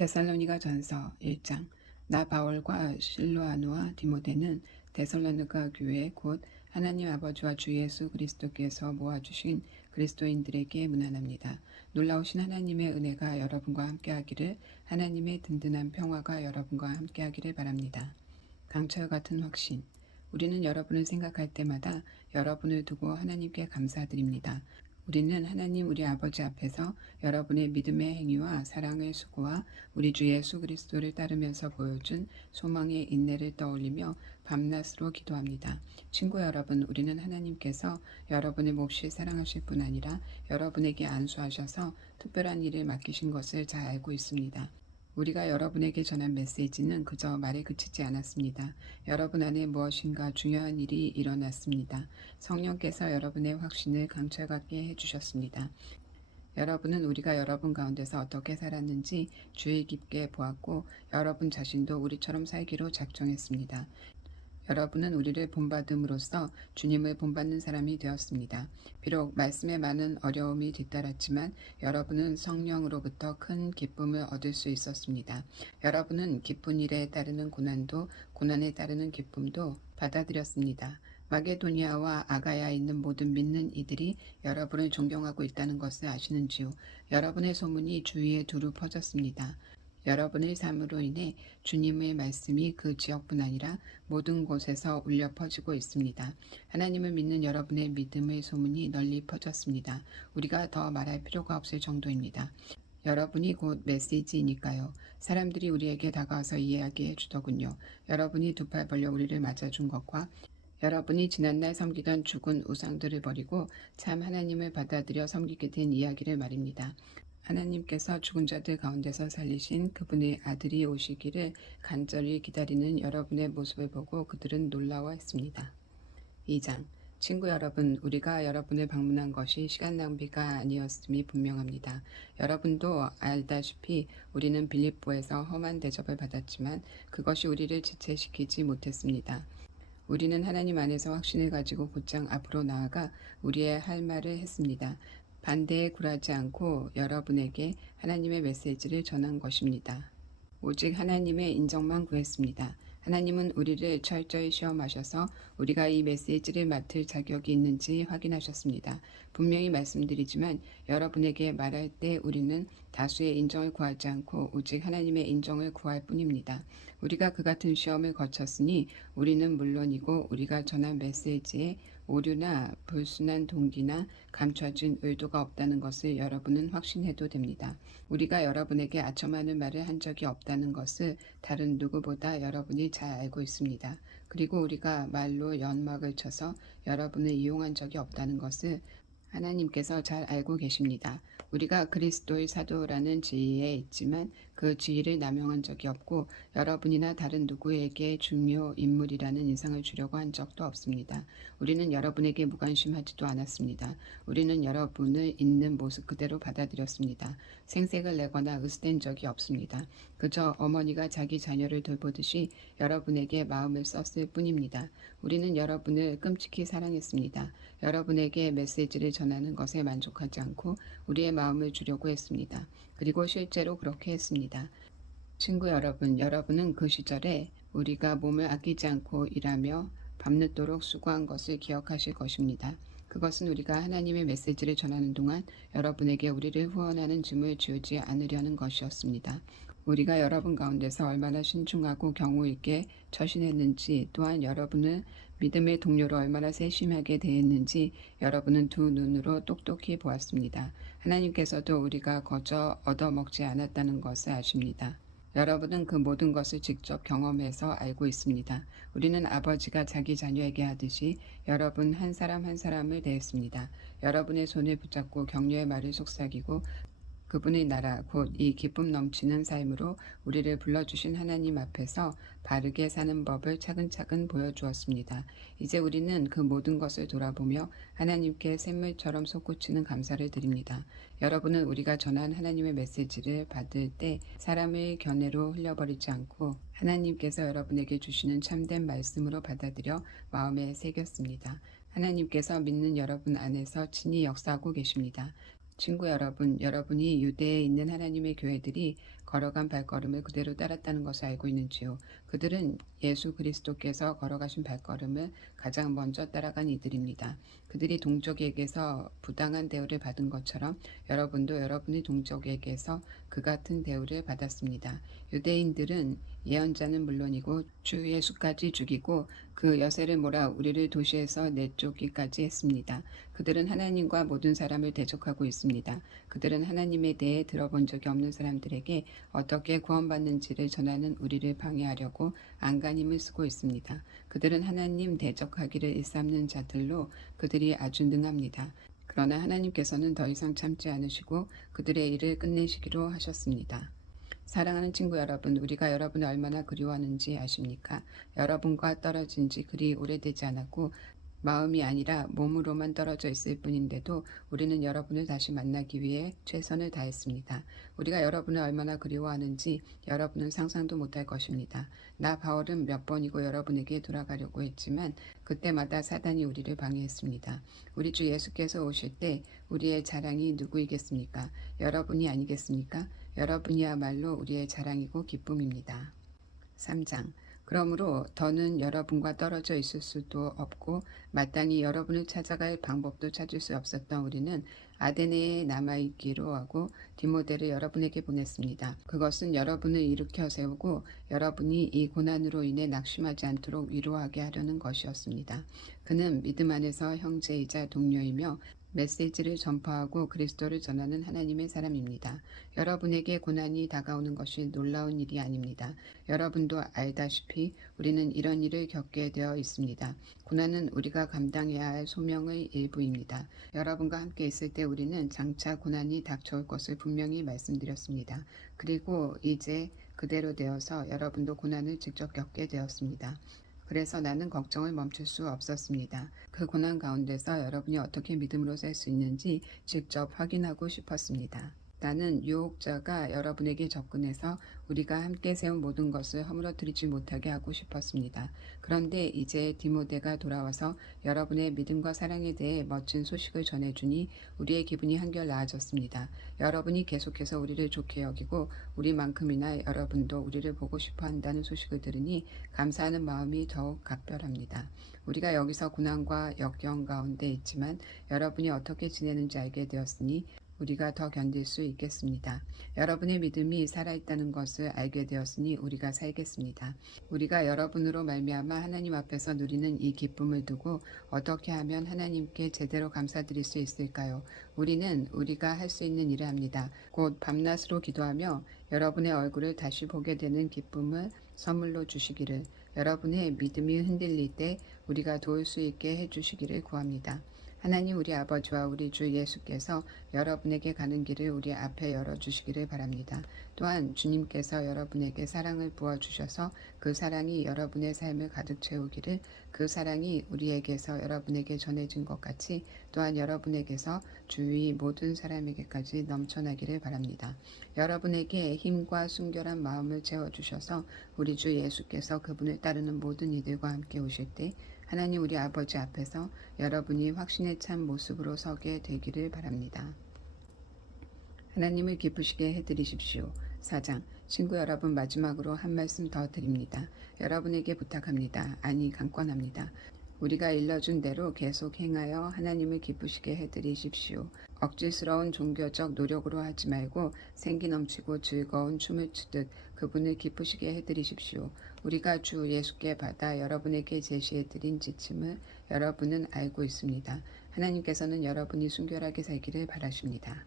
데살로니가전서 1장. 나 바울과 실로아노와 디모데는 데살로니가 교회 곧 하나님 아버지와 주 예수 그리스도께서 모아주신 그리스도인들에게 문안합니다. 놀라우신 하나님의 은혜가 여러분과 함께하기를, 하나님의 든든한 평화가 여러분과 함께하기를 바랍니다. 강철 같은 확신. 우리는 여러분을 생각할 때마다 여러분을 두고 하나님께 감사드립니다. 우리는 하나님 우리 아버지 앞에서 여러분의 믿음의 행위와 사랑의 수고와 우리 주 예수 그리스도를 따르면서 보여준 소망의 인내를 떠올리며 밤낮으로 기도합니다. 친구 여러분, 우리는 하나님께서 여러분을 몹시 사랑하실 뿐 아니라 여러분에게 안수하셔서 특별한 일을 맡기신 것을 잘 알고 있습니다. 우리가 여러분에게 전한 메시지는 그저 말에 그치지 않았습니다. 여러분 안에 무엇인가 중요한 일이 일어났습니다. 성령께서 여러분의 확신을 강철같게 해주셨습니다. 여러분은 우리가 여러분 가운데서 어떻게 살았는지 주의 깊게 보았고, 여러분 자신도 우리처럼 살기로 작정했습니다. 여러분은 우리를 본받음으로써 주님을 본받는 사람이 되었습니다. 비록 말씀에 많은 어려움이 뒤따랐지만 여러분은 성령으로부터 큰 기쁨을 얻을 수 있었습니다. 여러분은 기쁜 일에 따르는 고난도, 고난에 따르는 기쁨도 받아들였습니다. 마게도니아와 아가야에 있는 모든 믿는 이들이 여러분을 존경하고 있다는 것을 아시는지요? 여러분의 소문이 주위에 두루 퍼졌습니다. 여러분의 삶으로 인해 주님의 말씀이 그 지역뿐 아니라 모든 곳에서 울려 퍼지고 있습니다. 하나님을 믿는 여러분의 믿음의 소문이 널리 퍼졌습니다. 우리가 더 말할 필요가 없을 정도입니다. 여러분이 곧 메시지이니까요. 사람들이 우리에게 다가와서 이해하게 해주더군요. 여러분이 두 팔 벌려 우리를 맞아준 것과 여러분이 지난날 섬기던 죽은 우상들을 버리고 참 하나님을 받아들여 섬기게 된 이야기를 말입니다. 하나님께서 죽은 자들 가운데서 살리신 그분의 아들이 오시기를 간절히 기다리는 여러분의 모습을 보고 그들은 놀라워했습니다. 2장. 친구 여러분, 우리가 여러분을 방문한 것이 시간 낭비가 아니었음이 분명합니다. 여러분도 알다시피 우리는 빌립보에서 험한 대접을 받았지만 그것이 우리를 지체시키지 못했습니다. 우리는 하나님 안에서 확신을 가지고 곧장 앞으로 나아가 우리의 할 말을 했습니다. 반대에 굴하지 않고 여러분에게 하나님의 메시지를 전한 것입니다. 오직 하나님의 인정만 구했습니다. 하나님은 우리를 철저히 시험하셔서 우리가 이 메시지를 맡을 자격이 있는지 확인하셨습니다. 분명히 말씀드리지만 여러분에게 말할 때 우리는 다수의 인정을 구하지 않고 오직 하나님의 인정을 구할 뿐입니다. 우리가 그 같은 시험을 거쳤으니 우리는 물론이고 우리가 전한 메시지에 오류나 불순한 동기나 감춰진 의도가 없다는 것을 여러분은 확신해도 됩니다. 우리가 여러분에게 아첨하는 말을 한 적이 없다는 것을 다른 누구보다 여러분이 잘 알고 있습니다. 그리고 우리가 말로 연막을 쳐서 여러분을 이용한 적이 없다는 것을 하나님께서 잘 알고 계십니다. 우리가 그리스도의 사도라는 지위에 있지만 그 지위를 남용한 적이 없고 여러분이나 다른 누구에게 중요 인물이라는 인상을 주려고 한 적도 없습니다. 우리는 여러분에게 무관심하지도 않았습니다. 우리는 여러분을 있는 모습 그대로 받아들였습니다. 생색을 내거나 으스댄 적이 없습니다. 그저 어머니가 자기 자녀를 돌보듯이 여러분에게 마음을 썼을 뿐입니다. 우리는 여러분을 끔찍히 사랑했습니다. 여러분에게 메시지를 전하는 것에 만족하지 않고 우리의 마음을 주려고 했습니다. 그리고 실제로 그렇게 했습니다. 친구 여러분, 여러분은 그 시절에 우리가 몸을 아끼지 않고 일하며 밤늦도록 수고한 것을 기억하실 것입니다. 그것은 우리가 하나님의 메시지를 전하는 동안 여러분에게 우리를 후원하는 짐을 지우지 않으려는 것이었습니다. 우리가 여러분 가운데서 얼마나 신중하고 경우 있게 처신했는지, 또한 여러분을 믿음의 동료로 얼마나 세심하게 대했는지 여러분은 두 눈으로 똑똑히 보았습니다. 하나님께서도 우리가 거저 얻어먹지 않았다는 것을 아십니다. 여러분은 그 모든 것을 직접 경험해서 알고 있습니다. 우리는 아버지가 자기 자녀에게 하듯이 여러분 한 사람 한 사람을 대했습니다. 여러분의 손을 붙잡고 격려의 말을 속삭이고 그분의 나라 곧 이 기쁨 넘치는 삶으로 우리를 불러주신 하나님 앞에서 바르게 사는 법을 차근차근 보여주었습니다. 이제 우리는 그 모든 것을 돌아보며 하나님께 샘물처럼 솟구치는 감사를 드립니다. 여러분은 우리가 전한 하나님의 메시지를 받을 때 사람의 견해로 흘려버리지 않고 하나님께서 여러분에게 주시는 참된 말씀으로 받아들여 마음에 새겼습니다. 하나님께서 믿는 여러분 안에서 친히 역사하고 계십니다. 친구 여러분, 여러분이 유대에 있는 하나님의 교회들이 걸어간 발걸음을 그대로 따랐다는 것을 알고 있는지요? 그들은 예수 그리스도께서 걸어가신 발걸음을 가장 먼저 따라간 이들입니다. 그들이 동족에게서 부당한 대우를 받은 것처럼 여러분도 여러분의 동족에게서 그 같은 대우를 받았습니다. 유대인들은 예언자는 물론이고 주 예수까지 죽이고 그 여세를 몰아 우리를 도시에서 내쫓기까지 했습니다. 그들은 하나님과 모든 사람을 대적하고 있습니다. 그들은 하나님에 대해 들어본 적이 없는 사람들에게 어떻게 구원받는지를 전하는 우리를 방해하려고 안간힘을 쓰고 있습니다. 그들은 하나님 대적하기를 일삼는 자들로 그들이 아주 능합니다. 그러나 하나님께서는 더 이상 참지 않으시고 그들의 일을 끝내시기로 하셨습니다. 사랑하는 친구 여러분, 우리가 여러분을 얼마나 그리워하는지 아십니까? 여러분과 떨어진 지 그리 오래되지 않았고 마음이 아니라 몸으로만 떨어져 있을 뿐인데도 우리는 여러분을 다시 만나기 위해 최선을 다했습니다. 우리가 여러분을 얼마나 그리워하는지 여러분은 상상도 못할 것입니다. 나 바울은 몇 번이고 여러분에게 돌아가려고 했지만 그때마다 사단이 우리를 방해했습니다. 우리 주 예수께서 오실 때 우리의 자랑이 누구이겠습니까? 여러분이 아니겠습니까? 여러분이야말로 우리의 자랑이고 기쁨입니다. 3장. 그러므로 더는 여러분과 떨어져 있을 수도 없고 마땅히 여러분을 찾아갈 방법도 찾을 수 없었던 우리는 아데네에 남아있기로 하고 디모데를 여러분에게 보냈습니다. 그것은 여러분을 일으켜 세우고 여러분이 이 고난으로 인해 낙심하지 않도록 위로하게 하려는 것이었습니다. 그는 믿음 안에서 형제이자 동료이며 메시지를 전파하고 그리스도를 전하는 하나님의 사람입니다. 여러분에게 고난이 다가오는 것이 놀라운 일이 아닙니다. 여러분도 알다시피 우리는 이런 일을 겪게 되어 있습니다. 고난은 우리가 감당해야 할 소명의 일부입니다. 여러분과 함께 있을 때 우리는 장차 고난이 닥쳐올 것을 분명히 말씀드렸습니다. 그리고 이제 그대로 되어서 여러분도 고난을 직접 겪게 되었습니다. 그래서 나는 걱정을 멈출 수 없었습니다. 그 고난 가운데서 여러분이 어떻게 믿음으로 살 수 있는지 직접 확인하고 싶었습니다. 나는 유혹자가 여러분에게 접근해서 우리가 함께 세운 모든 것을 허물어뜨리지 못하게 하고 싶었습니다. 그런데 이제 디모데가 돌아와서 여러분의 믿음과 사랑에 대해 멋진 소식을 전해주니 우리의 기분이 한결 나아졌습니다. 여러분이 계속해서 우리를 좋게 여기고 우리만큼이나 여러분도 우리를 보고 싶어 한다는 소식을 들으니 감사하는 마음이 더욱 각별합니다. 우리가 여기서 고난과 역경 가운데 있지만 여러분이 어떻게 지내는지 알게 되었으니 우리가 더 견딜 수 있겠습니다. 여러분의 믿음이 살아있다는 것을 알게 되었으니 우리가 살겠습니다. 우리가 여러분으로 말미암아 하나님 앞에서 누리는 이 기쁨을 두고 어떻게 하면 하나님께 제대로 감사드릴 수 있을까요? 우리는 우리가 할 수 있는 일을 합니다. 곧 밤낮으로 기도하며 여러분의 얼굴을 다시 보게 되는 기쁨을 선물로 주시기를, 여러분의 믿음이 흔들릴 때 우리가 도울 수 있게 해주시기를 구합니다. 하나님 우리 아버지와 우리 주 예수께서 여러분에게 가는 길을 우리 앞에 열어주시기를 바랍니다. 또한 주님께서 여러분에게 사랑을 부어주셔서 그 사랑이 여러분의 삶을 가득 채우기를, 그 사랑이 우리에게서 여러분에게 전해진 것 같이 또한 여러분에게서 주위 모든 사람에게까지 넘쳐나기를 바랍니다. 여러분에게 힘과 순결한 마음을 채워주셔서 우리 주 예수께서 그분을 따르는 모든 이들과 함께 오실 때 하나님 우리 아버지 앞에서 여러분이 확신에 찬 모습으로 서게 되기를 바랍니다. 하나님을 기쁘시게 해드리십시오. 4장. 친구 여러분, 마지막으로 한 말씀 더 드립니다. 여러분에게 부탁합니다. 아니 강권합니다. 우리가 일러준 대로 계속 행하여 하나님을 기쁘시게 해드리십시오. 억지스러운 종교적 노력으로 하지 말고 생기 넘치고 즐거운 춤을 추듯 그분을 기쁘시게 해드리십시오. 우리가 주 예수께 받아 여러분에게 제시해드린 지침을 여러분은 알고 있습니다. 하나님께서는 여러분이 순결하게 살기를 바라십니다.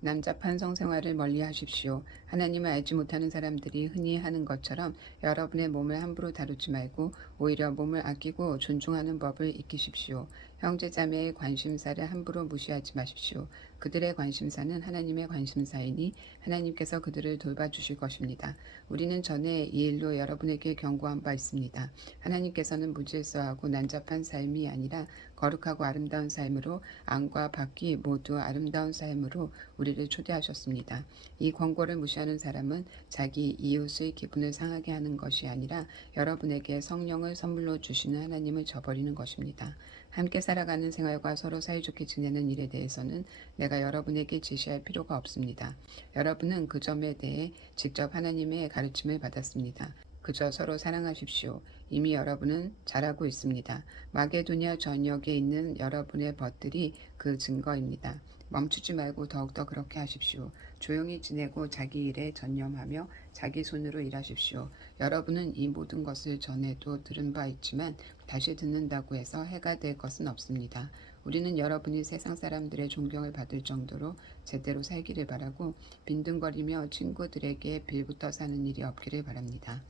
남잡한 성생활을 멀리 하십시오. 하나님을 알지 못하는 사람들이 흔히 하는 것처럼 여러분의 몸을 함부로 다루지 말고 오히려 몸을 아끼고 존중하는 법을 익히십시오. 형제자매의 관심사를 함부로 무시하지 마십시오. 그들의 관심사는 하나님의 관심사이니 하나님께서 그들을 돌봐주실 것입니다. 우리는 전에 이 일로 여러분에게 경고한 바 있습니다. 하나님께서는 무질서하고 난잡한 삶이 아니라 거룩하고 아름다운 삶으로, 안과 밖이 모두 아름다운 삶으로 우리를 초대하셨습니다. 이 권고를 무시하는 사람은 자기 이웃의 기분을 상하게 하는 것이 아니라 여러분에게 성령을 선물로 주시는 하나님을 저버리는 것입니다. 함께 살아가는 생활과 서로 사이좋게 지내는 일에 대해서는 내가 여러분에게 지시할 필요가 없습니다. 여러분은 그 점에 대해 직접 하나님의 가르침을 받았습니다. 그저 서로 사랑하십시오. 이미 여러분은 잘하고 있습니다. 마게도냐 전역에 있는 여러분의 벗들이 그 증거입니다. 멈추지 말고 더욱더 그렇게 하십시오. 조용히 지내고 자기 일에 전념하며 자기 손으로 일하십시오. 여러분은 이 모든 것을 전에도 들은 바 있지만 다시 듣는다고 해서 해가 될 것은 없습니다. 우리는 여러분이 세상 사람들의 존경을 받을 정도로 제대로 살기를 바라고 빈둥거리며 친구들에게 빌붙어 사는 일이 없기를 바랍니다.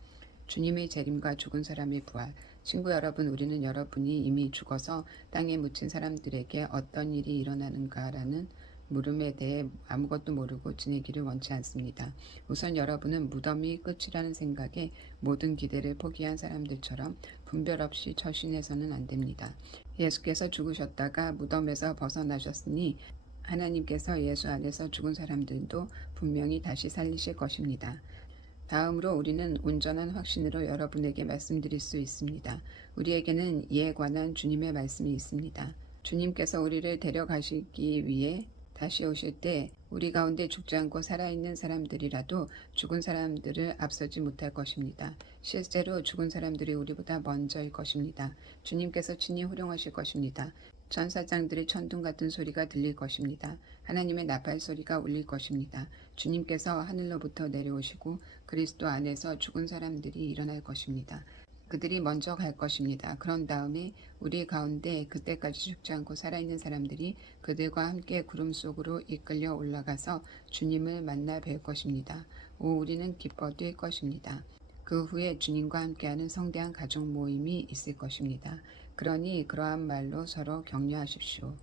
주님의 재림과 죽은 사람의 부활. 친구 여러분, 우리는 여러분이 이미 죽어서 땅에 묻힌 사람들에게 어떤 일이 일어나는가라는 물음에 대해 아무것도 모르고 지내기를 원치 않습니다. 우선 여러분은 무덤이 끝이라는 생각에 모든 기대를 포기한 사람들처럼 분별 없이 처신해서는 안 됩니다. 예수께서 죽으셨다가 무덤에서 벗어나셨으니 하나님께서 예수 안에서 죽은 사람들도 분명히 다시 살리실 것입니다. 다음으로 우리는 온전한 확신으로 여러분에게 말씀드릴 수 있습니다. 우리에게는 이에 관한 주님의 말씀이 있습니다. 주님께서 우리를 데려가시기 위해 다시 오실 때 우리 가운데 죽지 않고 살아있는 사람들이라도 죽은 사람들을 앞서지 못할 것입니다. 실제로 죽은 사람들이 우리보다 먼저일 것입니다. 주님께서 친히 호령하실 것입니다. 천사장들의 천둥 같은 소리가 들릴 것입니다. 하나님의 나팔 소리가 울릴 것입니다. 주님께서 하늘로부터 내려오시고 그리스도 안에서 죽은 사람들이 일어날 것입니다. 그들이 먼저 갈 것입니다. 그런 다음에 우리 가운데 그때까지 죽지 않고 살아있는 사람들이 그들과 함께 구름 속으로 이끌려 올라가서 주님을 만나 뵐 것입니다. 우리는 기뻐 뛸 것입니다. 그 후에 주님과 함께하는 성대한 가족 모임이 있을 것입니다. 그러니 그러한 말로 서로 격려하십시오.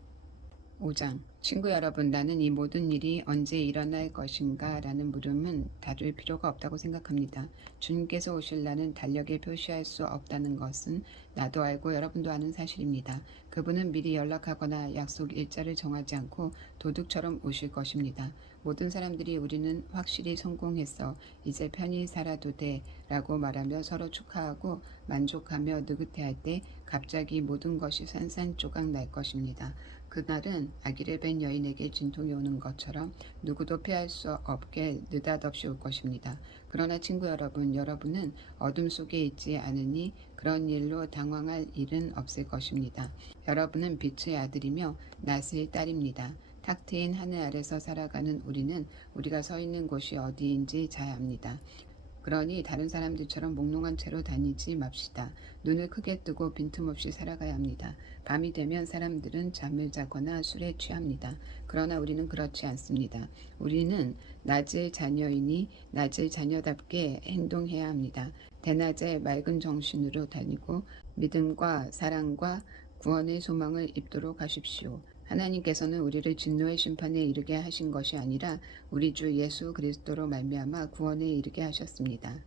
5장. 친구 여러분, 나는 이 모든 일이 언제 일어날 것인가 라는 물음은 다룰 필요가 없다고 생각합니다. 주님께서 오실 날은 달력에 표시할 수 없다는 것은 나도 알고 여러분도 아는 사실입니다. 그분은 미리 연락하거나 약속 일자를 정하지 않고 도둑처럼 오실 것입니다. 모든 사람들이 우리는 확실히 성공했어, 이제 편히 살아도 돼 라고 말하며 서로 축하하고 만족하며 느긋해할 때 갑자기 모든 것이 산산조각 날 것입니다. 그날은 아기를 뵌 여인에게 진통이 오는 것처럼 누구도 피할 수 없게 느닷없이 올 것입니다. 그러나 친구 여러분, 여러분은 어둠 속에 있지 않으니 그런 일로 당황할 일은 없을 것입니다. 여러분은 빛의 아들이며 낫의 딸입니다. 탁 트인 하늘 아래서 살아가는 우리는 우리가 서 있는 곳이 어디인지 잘 압니다. 그러니 다른 사람들처럼 몽롱한 채로 다니지 맙시다. 눈을 크게 뜨고 빈틈없이 살아가야 합니다. 밤이 되면 사람들은 잠을 자거나 술에 취합니다. 그러나 우리는 그렇지 않습니다. 우리는 낮의 자녀이니 낮의 자녀답게 행동해야 합니다. 대낮에 맑은 정신으로 다니고 믿음과 사랑과 구원의 소망을 입도록 하십시오. 하나님께서는 우리를 진노의 심판에 이르게 하신 것이 아니라 우리 주 예수 그리스도로 말미암아 구원에 이르게 하셨습니다.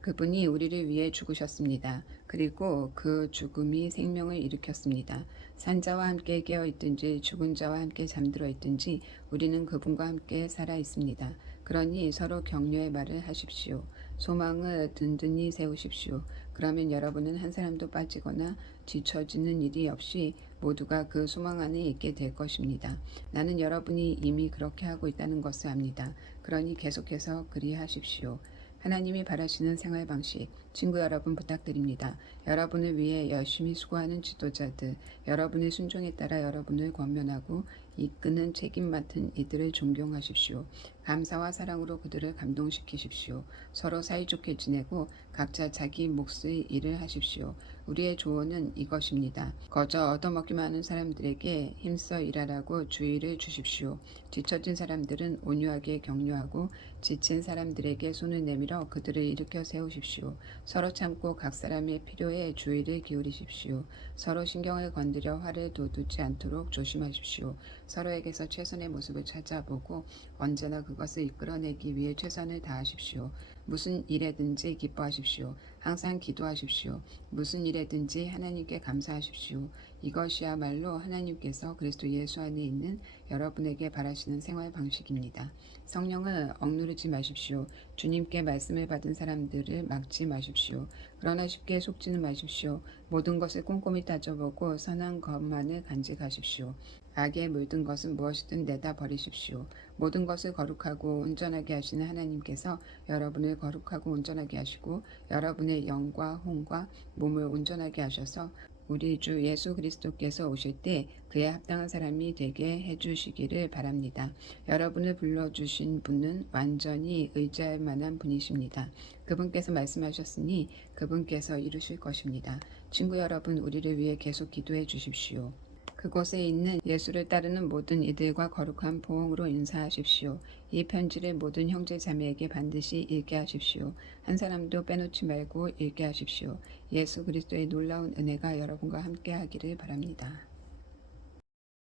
그분이 우리를 위해 죽으셨습니다. 그리고 그 죽음이 생명을 일으켰습니다. 산자와 함께 깨어 있든지 죽은 자와 함께 잠들어 있든지 우리는 그분과 함께 살아 있습니다. 그러니 서로 격려의 말을 하십시오. 소망을 든든히 세우십시오. 그러면 여러분은 한 사람도 빠지거나 뒤처지는 일이 없이 모두가 그 소망 안에 있게 될 것입니다. 나는 여러분이 이미 그렇게 하고 있다는 것을 압니다. 그러니 계속해서 그리하십시오. 하나님이 바라시는 생활 방식, 친구 여러분 부탁드립니다. 여러분을 위해 열심히 수고하는 지도자들, 여러분의 순종에 따라 여러분을 권면하고 이끄는 책임 맡은 이들을 존경하십시오. 감사와 사랑으로 그들을 감동시키십시오. 서로 사이좋게 지내고 각자 자기 몫의 일을 하십시오. 우리의 조언은 이것입니다. 거저 얻어먹기만 하는 사람들에게 힘써 일하라고 주의를 주십시오. 뒤처진 사람들은 온유하게 격려하고 지친 사람들에게 손을 내밀어 그들을 일으켜 세우십시오. 서로 참고 각 사람의 필요에 주의를 기울이십시오. 서로 신경을 건드려 화를 돋우지 않도록 조심하십시오. 서로에게서 최선의 모습을 찾아보고 언제나 그것을 이끌어내기 위해 최선을 다하십시오. 무슨 일에든지 기뻐하십시오. 항상 기도하십시오. 무슨 일에든지 하나님께 감사하십시오. 이것이야말로 하나님께서 그리스도 예수 안에 있는 여러분에게 바라시는 생활 방식입니다. 성령을 억누르지 마십시오. 주님께 말씀을 받은 사람들을 막지 마십시오. 그러나 쉽게 속지는 마십시오. 모든 것을 꼼꼼히 따져보고 선한 것만을 간직하십시오. 악에 물든 것은 무엇이든 내다 버리십시오. 모든 것을 거룩하고 온전하게 하시는 하나님께서 여러분을 거룩하고 온전하게 하시고 여러분의 영과 혼과 몸을 온전하게 하셔서 우리 주 예수 그리스도께서 오실 때 그에 합당한 사람이 되게 해주시기를 바랍니다. 여러분을 불러주신 분은 완전히 의지할 만한 분이십니다. 그분께서 말씀하셨으니 그분께서 이루실 것입니다. 친구 여러분, 우리를 위해 계속 기도해 주십시오. 그곳에 있는 예수를 따르는 모든 이들과 거룩한 포옹으로 인사하십시오. 이 편지를 모든 형제 자매에게 반드시 읽게 하십시오. 한 사람도 빼놓지 말고 읽게 하십시오. 예수 그리스도의 놀라운 은혜가 여러분과 함께 하기를 바랍니다.